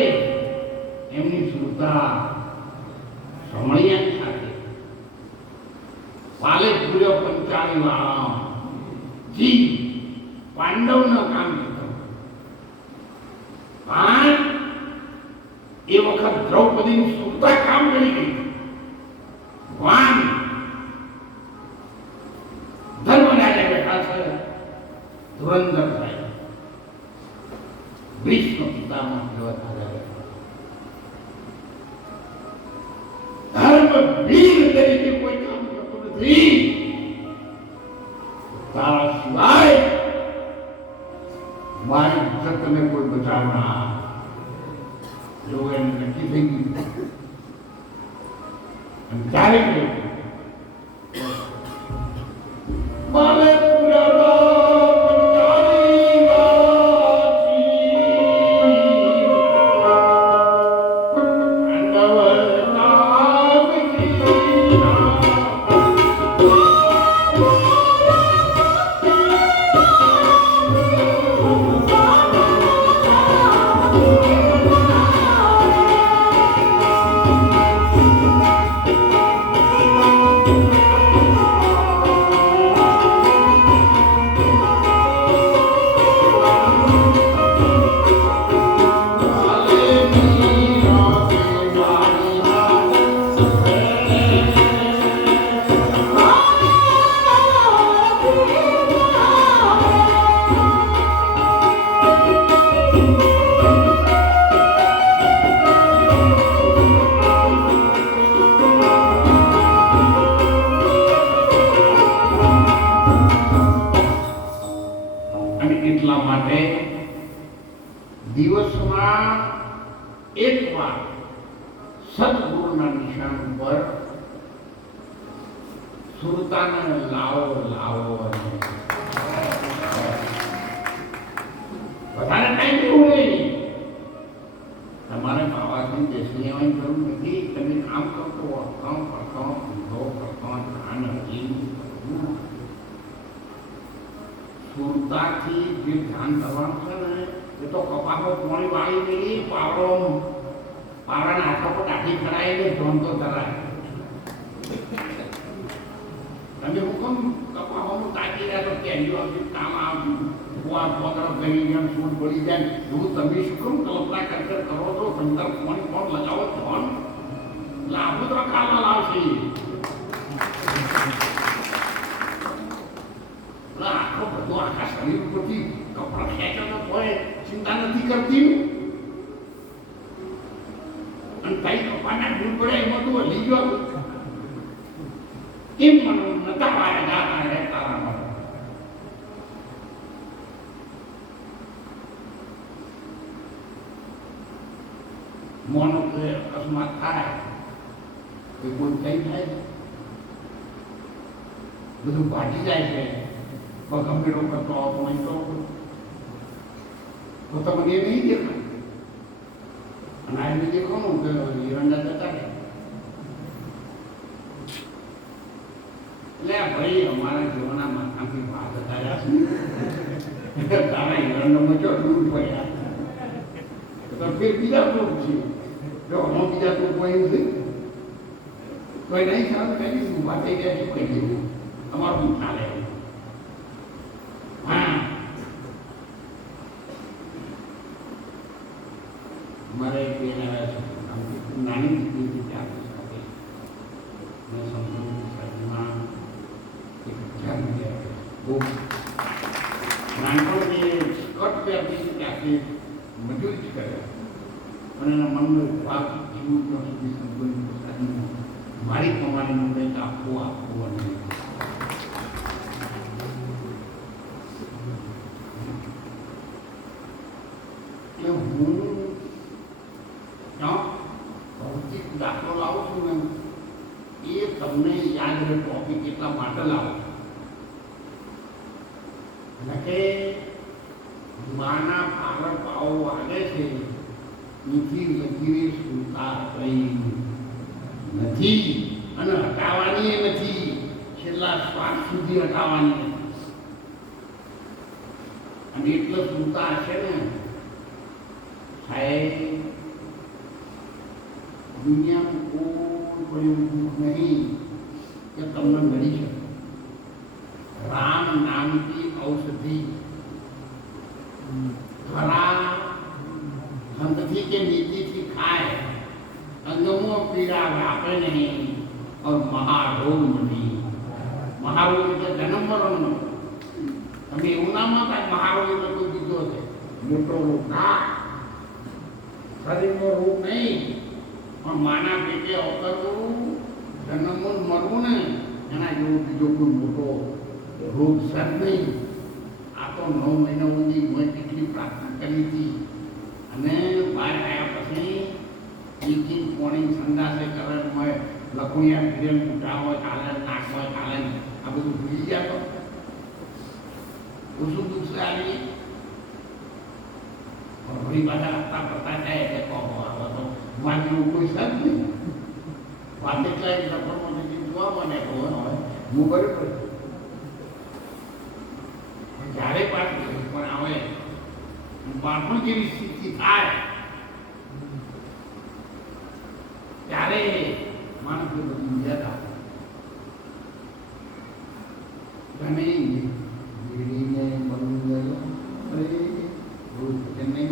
એમની સુરતા સમળિયાની સાથે વાલે પૂર્યો પંચાળી વાળા જી પાંડવનું કામ કરતો પણ એ વખત દ્રૌપદીની સુરતા કામ કરી ગઈ વાન ધર્મરાજા બેઠા છે ધુરંધર થાય ભીષ્મ પિતામહ કહેવાતા ધર્મ વીર તરીકે કોઈ કામ કરતું નથી તારા સિવાય મારી ઇજ્જતને કોઈ બચાવના એવું એને નક્કી થઈ ગયું અને ત્યારે કહ્યું મારે દિવસમાં એકવાર સદગુરુના નિશાન પર સુરતાને લાવો લાવો બધાને કઈ દેવું નહીં તમારે બાવાથી બેસી લેવાની જરૂર નથી તમે કામ કરતો અર્થો ઊંધો કરતો ધ્યાન હજી સુરતાથી જે ધ્યાન કરવાનું છે ને એ તો કપામાં પાણી વાળી દેવી પારાના હાથો પર દાઢી કરાય ને ધોન તો કરાય તમે હુકમ કપામાં તાકી રહ્યા તો કેરીઓ આવતી કામ આવ્યું કુવા પોતરો કરી જેમ સૂટ પડી જાય એવું તમે શું કલ્પના કરકર કરો તો અંદર પાણી કોણ લગાવો ધોન લાભો તો કામમાં લાવશે આખો બધો આખા શરીર ઉપરથી કપડા ખેંચવાનો હોય ચિંતા નથી કરતી અને કઈ કપાના ભૂલ પડે એમાં તું હલી ગયો કેમ મને નતા વાયા ગાતા રે તારા મોનો કે અકસ્માત થાય એ કોઈ કઈ થાય બધું ભાજી જાય છે ગંભીરો કરતો આવતો તો મને એ નહીં દેખાય અને આ એને દેખાનું કે હિરણના જતા રહે એટલે ભાઈ અમારા જીવનના માથાથી વાત હતા છે તારા હિરણનો મચો દૂર પડ્યા તો ફેર બીજા ગ્રુપ છે જો હું બીજા ગ્રુપ કોઈ નથી કોઈ નહીં ચાલે કઈ ઉભા થઈ ગયા છે કોઈ નહીં અમારું ચાલે મારે નાની દીકરી ત્યાં સાથે મેં સમજમાં એક ધ્યાન બહુ નાનપણથી સ્કર્ટ પહેરતી ત્યાંથી મજૂરી જ કર્યા અને એના મનનો ભાગ જીવું ત્યાં સુધી સંબંધ મારી કમાણીનું કંઈક આપવું અને એટલે હું ભૌતિક દાખલો લાવું છું ને એ તમને યાદ રહે ટોપિક એટલા માટે લાવું એટલે કે માના પારપાઓ વાગે છે નીતિ લગીરે સુતા કઈ નથી અને હટાવવાની નથી છેલ્લા શ્વાસ સુધી હટાવવાની અને એટલે સુતા છે ને સાહેબ દુનિયામાં કોઈ પડ્યું દુઃખ નહીં કે તમને મળી શકે. રામ નામની ઔષધિ ખરા સંતથી કે નીતિથી ખાય અંગમો પીડા વ્યાપે નહીં और महारोग नहीं. महारोग એટલે જન્મ મરણનો. તમે એવું ના માનતા મહારોગ એટલે કોઈ બીજો છે મોટો રોગ ના, શરીરનો રોગ નહીં, પણ માના પેટે અવતરવું જન્મવું મરવું ને એના જેવો બીજો કોઈ મોટો રોગ સર નહીં. આ તો 9 મહિના સુધી મેં કેટલી પ્રાર્થના કરી હતી અને બહાર આવ્યા પછી એક પોણી સંદાસે કરે મેં લખુણિયા ફિરેલ કૂટા હોય ચાલે નાક હોય ચાલે આ બધું ભૂલી ગયા તો ઓછું દુઃખ આવી વળી પાછા આપતા પડતા જાય એટલે કહો આવો તો મારું કોઈ સર નહીં. વાત એટલા લખણમાંથી જોવા મને હોય હું બરાબર જ્યારે પાછું પણ આવે બાળપણ જેવી સ્થિતિ થાય ત્યારે માણસ બધું યાદ આવે. અને વીડીને બનવું ગયો અરે રોજ નહીં.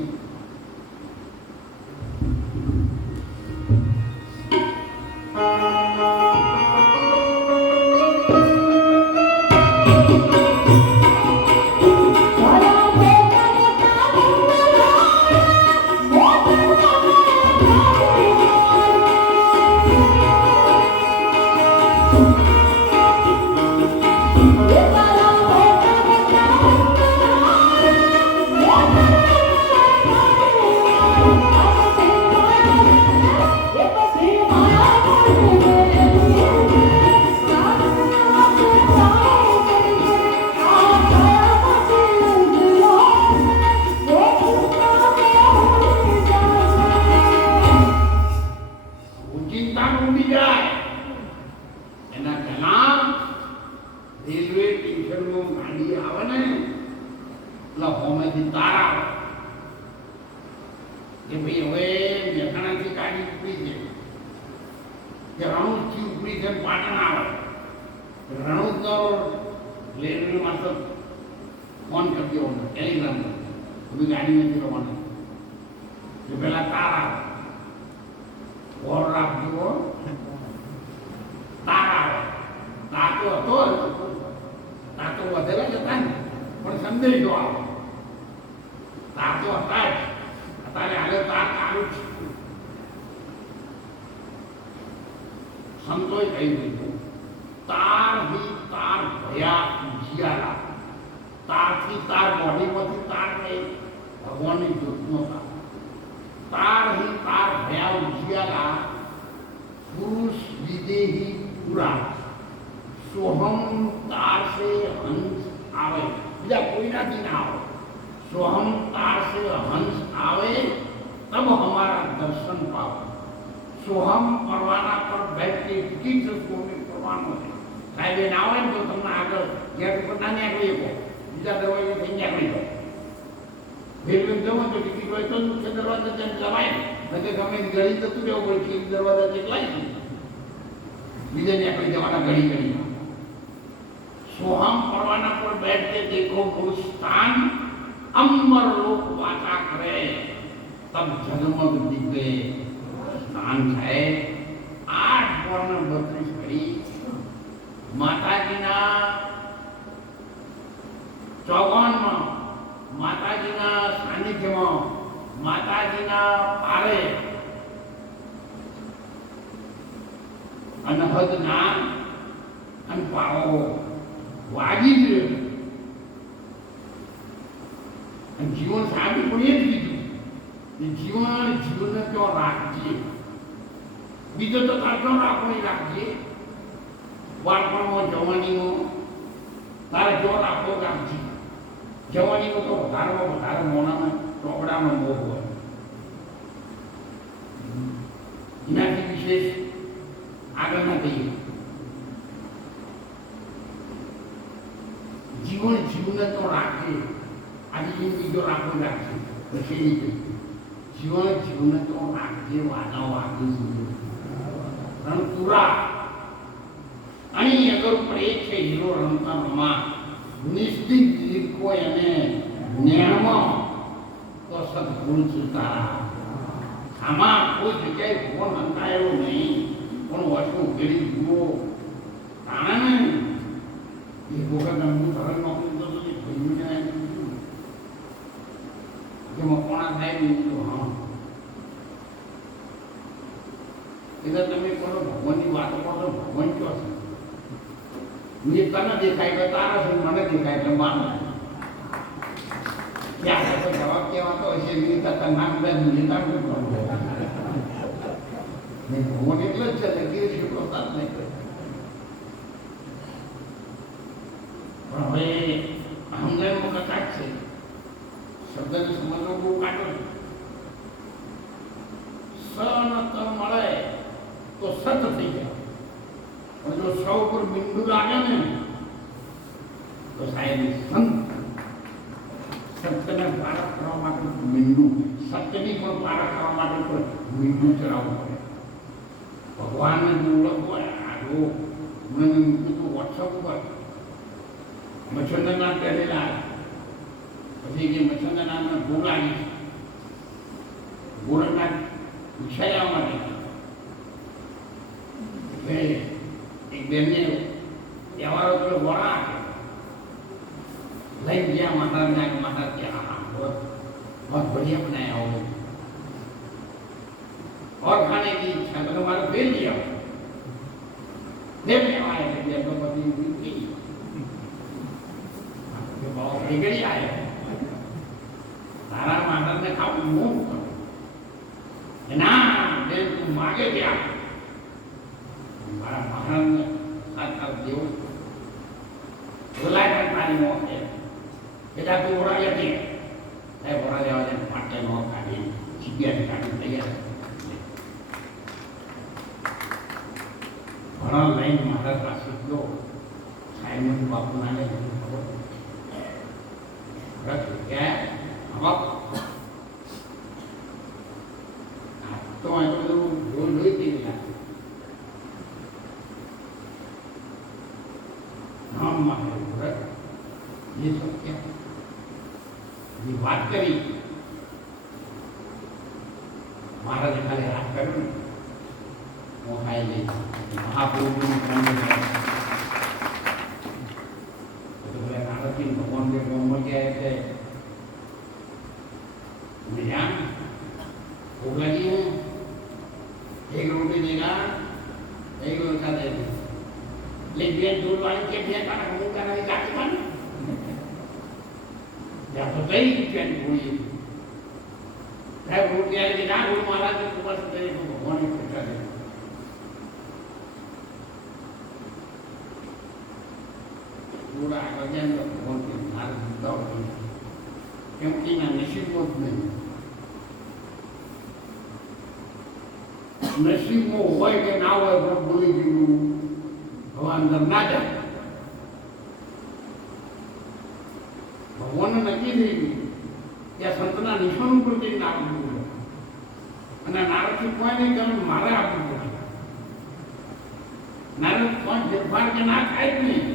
જીવન સાબિત પણ એ જ કીધું જીવન જીવનને તો રાખજે, બીજો તો કરતો રાખો રાખજે. બાળપણમાં જવાનીમાં તારે જો રાખો રાખજે. જવાનીમાં તો વધારે મોનામાં ચોપડાનો મોહ હોય, એનાથી વિશેષ આગળ ના કહીએ. જીવન જીવને તો રાખજે, આજે બીજો રાખો રાખજે. પછી નહીં કહ્યું જીવન જીવને તો રાખજે વાદા વાગે રણપુરા અહીં અગર ઉપર એક છે હીરો રમતા રમા નિશ્ચિત જીકો એને ન્યામાં તો સદગુરુ સુતારા આમાં કોઈ જગ્યાએ ફોન અંકાયેલો નહીં પણ વસ્તુ ઘેરી જુઓ તાણે એક વખત અમુક સરળ નોકરી તો ભૂલ્યું જાય જેમાં કોણા થાય નહીં હા એટલે તમે કરો ભગવાનની વાતો કરો ભગવાન કયો છે મેં તને દેખાય કે તારા છે મને દેખાય એટલે માન ત્યાં કોઈ જવાબ કહેવાતો હશે એની કરતા નામ નિર્ધાર ભગવાન એટલે જ છે લગી શીખો સાથ નહીં કરે પણ હવે અહંકારમાં કથા છે શબ્દને સમજવો બહુ કાઢો સ ન ત મળે તો સત થઈ જાય પણ જો સ ઉપર બિંદુ લાગે ને તો સાહેબ સંત સત્યને પારખ કરવા માટે બિંદુ સત્યની પણ પારખ કરવા માટે પણ બિંદુ ચલાવવું પડે ભગવાનને જો ઓળખવો આ જો મને કીધું વોટ્સઅપ ઉપર મચ્છંદના પહેરેલા પછી કે મચ્છંદના ભૂખ લાગી ગોરખનાથ વિષય આવવા માટે એટલે એક બેનને તહેવારો પેલો વડા લઈ ગયા માતા ત્યાં बहुत बढ़िया बनाया हो और खाने की इच्छा तो हमारा बेल लिया देव में आए थे देव पति की बहुत बिगड़ी आए तारा माता ने खाओ मुंह ना देव तुम मांगे क्या हमारा महाराज ने साथ देव बुलाए पर पानी मोह है kita tu orang yang dia saya orang yang pakai mau kali cibian kali saya orang lain marah kasih lo saya mau buat mana berarti ya apa तो itu dulu itu ya nama berat ये सब क्या ये बात करी महाराज खाली हाथ करूँ वो खाई ले महाप्रभु ने तो बोले नारद जी भगवान के मोहम्मद क्या है निजाम भूख लगी है एक रोटी देगा एक लोटा दे दे लेकिन दूध वाली के दिया का मुंह का नहीं काट पानी या तो कई चैन हुई है भूल गया कि ना भूल महाराज के ऊपर से तेरे को भगवान ने पूछा दे पूरा अज्ञान का भगवान के मार्ग दौड़ गई क्योंकि ना नसीब मौत नहीं नसीब में हुआ कि ना हुआ पर बोली कि भगवान अंदर ना जाए ભગવાનને નક્કી થઈ ગયું કે આ સંતના નિશાન ઉપર જઈને આપવું પડે અને નારદથી કોઈ નહીં કરે મારે આપવું પડે નારદ કોઈ ફેરફાર કે ના થાય જ નહીં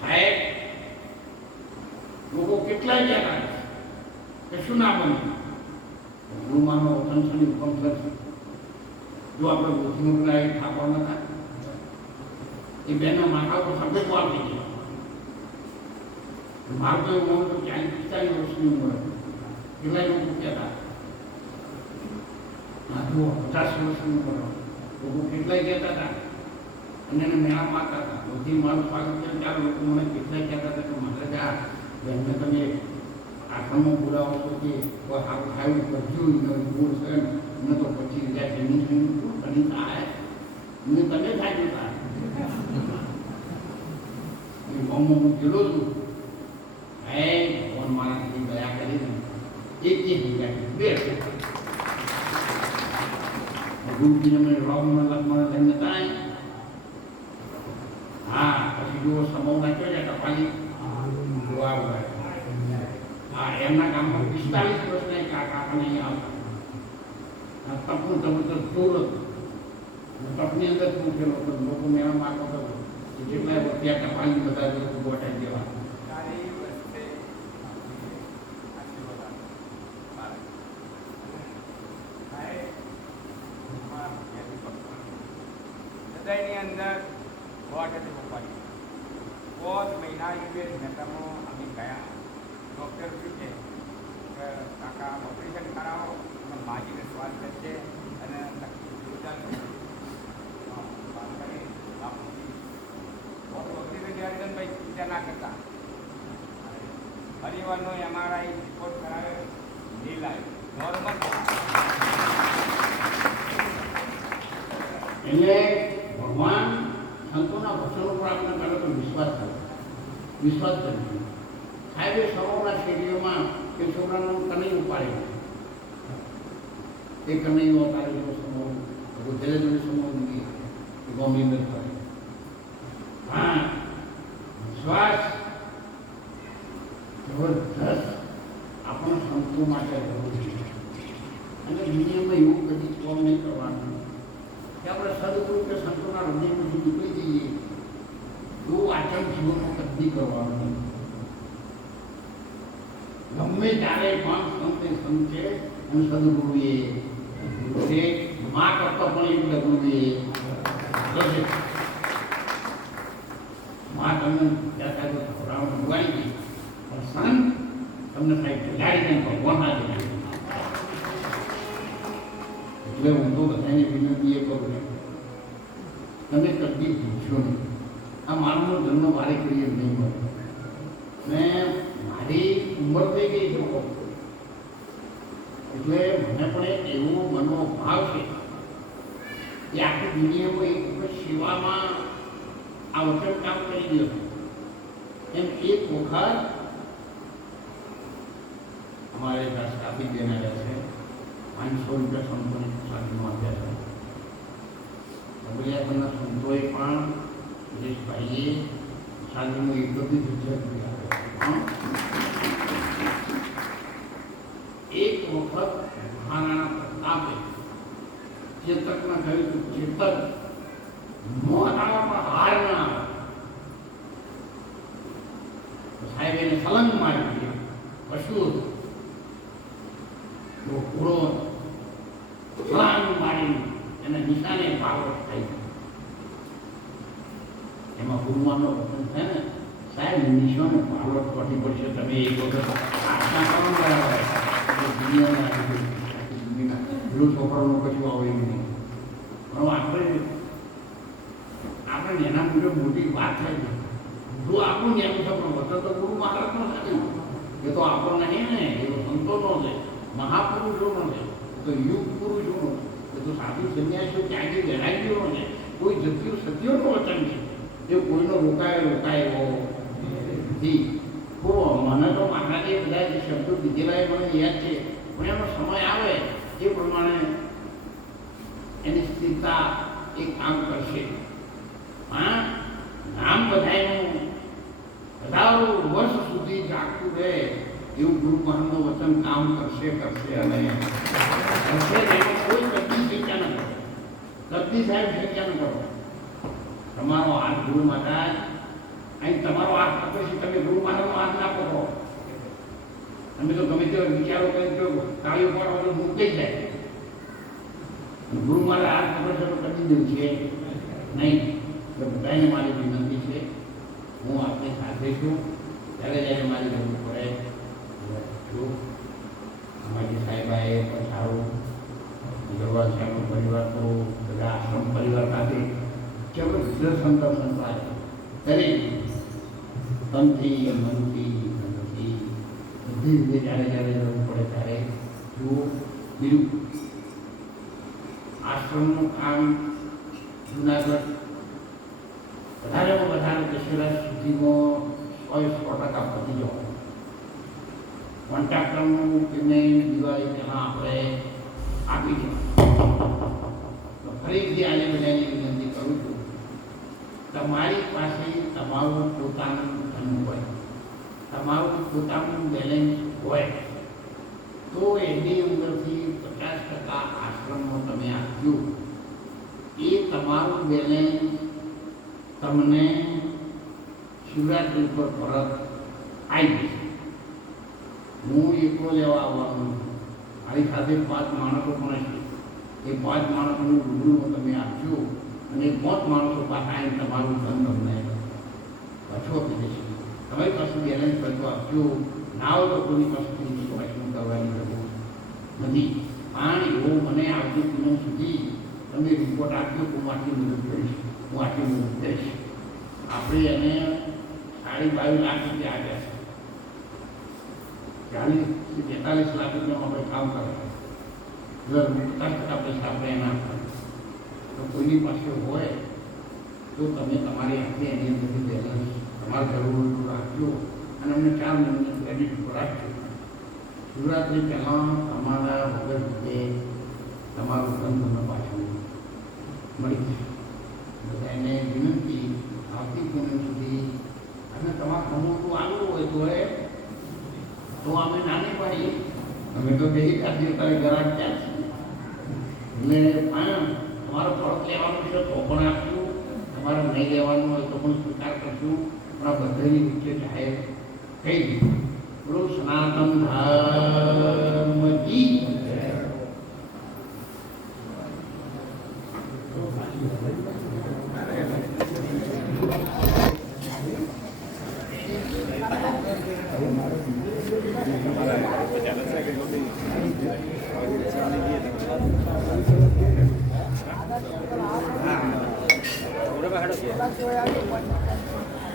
સાહેબ લોકો કેટલાય કહેતા કે શું ના બને ગુરુમાનો સંસ્થાની હુકમ થશે જો આપણે બુદ્ધિમત્તા એ ઠાકોર નતા ये बहना माता को सब कुछ मार दीजिए मार तो उम्र तो 40-45 वर्ष की उम्र कितना लोगों को क्या था हाँ तो 50 वर्ष की उम्र लोगों कितना कहता था अन्य मेरा माता था उसी माल स्वागत के चार लोगों ने कितना कहता था तो माता का बहन में तो मेरे आश्रम में पूरा हो कि वो हाथ खाए बच्चों इधर दूर से न तो 25,000 जमीन से कहीं था है न तने था जो था ngomong dulu tuh, Tuhan malah dibayar kali ini hingga biar. Guru kita menolong malah mengetai. Kasih dua sama orang itu ya kepali dua. Yang nak kamu pistol terus naik kakak punya. Tapi betul-betul turut. કપની અંદર મૂકેલો હતો, લોકો મેળા મારતો હતો કે જેટલા રૂપિયા કપાલી બધા લોકો ગોટાઈ દેવા. હૃદયની અંદર ગોટ હતી પપ્પાની. बहुत महीना યુએસ નેતામાં અમે ગયા. ડૉક્ટર પૂછે કે કાકા ઓપરેશન કરાવો અને માજીને શ્વાસ કરશે અને તકલીફ ચાલશે. જર્જનભાઈ ચિંતા ના કરતા, પરિવારનો MRI રિપોર્ટ કરાવ્યો, નીલ આવ્યો, નોર્મલ. એટલે ભગવાન સંતોના વચનો પર આપણે પહેલો તો વિશ્વાસ કરવો, વિશ્વાસ કરવો. સાહેબે સરોવરના શેરીઓમાં એ છોકરાનું કનૈયું ઉપાડ્યું, એ કનૈયો ઉતારેલો સમૂહ જલે જોડે સમૂહ મૂકી ગોમી અંદર કરે. હા, વિશ્વાસ જબરદસ્ત આપણા સંતો માટે જરૂરી છે. અને દુનિયામાં એવું કદી કોમ નહીં કરવાનું કે આપણે સદગુરુ કે સંતોના હૃદયમાંથી નીકળી જઈએ એવું આચરણ જીવનમાં કદી કરવાનું નહીં. ગમે ત્યારે પણ સંત એ સંત છે અને સદગુરુએ છે, મા કરતા પણ એક ગુરુએ છે. મા તમને ત્યાં તો ખવડાવવાનું ઉગાડી ગઈ, પણ સંત તમને સાહેબ જગાડીને ભગવાનના જગાડી. એટલે હું તો બધાને વિનંતી એ કરું છું, તમે કદી પૂછશો નહીં. આ માનવનો જન્મ વારે કરીએ નહીં મળે. મેં મારી ઉંમર થઈ ગઈ છે, એટલે મને પણ એક એવો મનોભાવ છે કે આખી દુનિયામાં એક વખત સેવામાં આ વચન કામ કરી દો. એમ એક વખત અમારે કાપી દેનારા છે, 500 રૂપિયા સંતોની સાધનો આપ્યા છે. ડબલિયાના સંતોએ પણ દિનેશભાઈએ સાધનો 31,000 રૂપિયા એક વખત મહારાણા પ્રતાપે ચેતકમાં કહ્યું કે ચેતક મોત આવે પણ હાર ના આવે. સાહેબ એને સલંગ મારી દીધી, કશું ઘોડો સલાંગ મારી એને નિશાને પાવર થાય. એમાં ગુરુમાનનો વચન છે ને, સાહેબ નિશાને પાવર પડી પડશે. તમે એક વખત આસ્થા કરો બરાબર દુનિયાના પેલું છોકરાનું કશું આવે એવું નહીં. પણ આપણે એના મુજબ મોટી વાત થાય છે. જો આપણું જ્ઞાન છે પણ વચન તો ગુરુ મહારાજનો છે, એ તો આપણને નહીં ને, એ તો સંતોનો છે, મહાપુરુષોનો છે, તો યુગ પુરુષોનો છે, એ તો સાધુ સંન્યાસીઓ ત્યાગી વૈરાગીઓનો છે. કોઈ જત્યું સત્યોનું વચન છે, એ કોઈનો રોકાયો નથી. મને તો મહારાજે બધા જે શબ્દો દીધેલા એ મને યાદ છે, પણ એનો સમય આવે એ પ્રમાણે એની સ્થિરતા એ કામ કરશે. હા, નામ બધાનું હજારો વર્ષ સુધી જાગતું રહે એવું ગુરુ મહારાજનું વચન કામ કરશે અને કરશે. કોઈ કદી ચિંતા ન કરો, કદી સાહેબ ચિંતા ન કરો. તમારો હાથ ગુરુ મહારાજ અહીં તમારો હાથ પકડે છે, તમે ગુરુ મહારાજનો હાથ ના પકડો. તમે તો ગમે તે વિચારો કરી જો તાળીઓ પાડો મૂકી જાય. ગુરુ મહારાજ હાથ પકડશે તો કદી દેવું છે નહીં. એટલે બધાને મારી વિનંતી છે, હું આપની સાથે છું, ત્યારે જ્યારે મારી જરૂર પડે છું. અમારી સાહેબાએ પણ સારું જવા સાહેબનો પરિવાર તો બધા આશ્રમ પરિવાર સાથે જબરદસ્ત સંતોષાય દરેક તનથી મનથી બધી રીતે જ્યારે જરૂર પડે ત્યારે જુઓ. બીજું આશ્રમનું કામ જુનાગઢ વધારેમાં વધારે દશેરા સુધીમાં 100% પતી જવાનું. કોન્ટ્રાક્ટરનું પેમેન્ટ દિવાળી પહેલાં આપણે આપી જવાનું. તો ફરીથી આજે બધાને વિનંતી કરું છું, તમારી પાસે તમારું પોતાનું ધન હોય, તમારું પોતાનું બેલેન્સ હોય તો એની અંદરથી 50% આશ્રમમાં તમે આપ્યું. એ તમારું બેલેન્સ તમને શિવરાત્રી પર પરત આવી જશે. હું એકલો લેવા આવવાનો છું. મારી સાથે 5 માણસો પણ છે. એ 5 માણસોનું રૂબરૂ તમે આપજો અને 5 માણસો પાછા આવીને તમારું ધન તમને પાછું આપી દેશે. તમે કશું બેલેન્સ કરતો આપજો. ના હોય તો કોઈ કશું પ્રશ્ન કરવાની જરૂર નથી. પણ એવું મને આવતી પૂનમ સુધી તમે રિપોર્ટ આપજો. હું આટલી મદદ કરીશ, હું આટલી મદદ કરીશ. આપણે એને 22 લાખ રૂપિયા આવ્યા છે. 40 થી 42 લાખ રૂપિયામાં આપણે કામ કરે. 50% પૈસા આપણે એના આપવાના. તો કોઈની પાસે હોય તો તમે તમારી હાથે એની અંદરથી બેલેન્સ તમારે જરૂર રાખજો અને અમને 4 મહિનાનું ક્રેડિટ ઉપર રાખજો. શિવરાત્રિ પહેલાં તમારા વગર રીતે તમારું ધન તમને પાછું મળી જશે. બધાને વિનંતી આવતી પૂનમ સુધી અને તમારે ખમોટું આવવું હોય તો અમે નાની પાડીએ. અમે તો બે ખાતી તારે ઘરાક ત્યાં છીએ. એટલે તમારો ફરક લેવાનું છે તો પણ આપશું, તમારે નહીં લેવાનું હોય તો પણ સ્વીકાર કરશું. પણ આ બધાની વચ્ચે જાહેર થઈ ગયું. બોલો સનાતન ધર્મ કી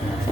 હા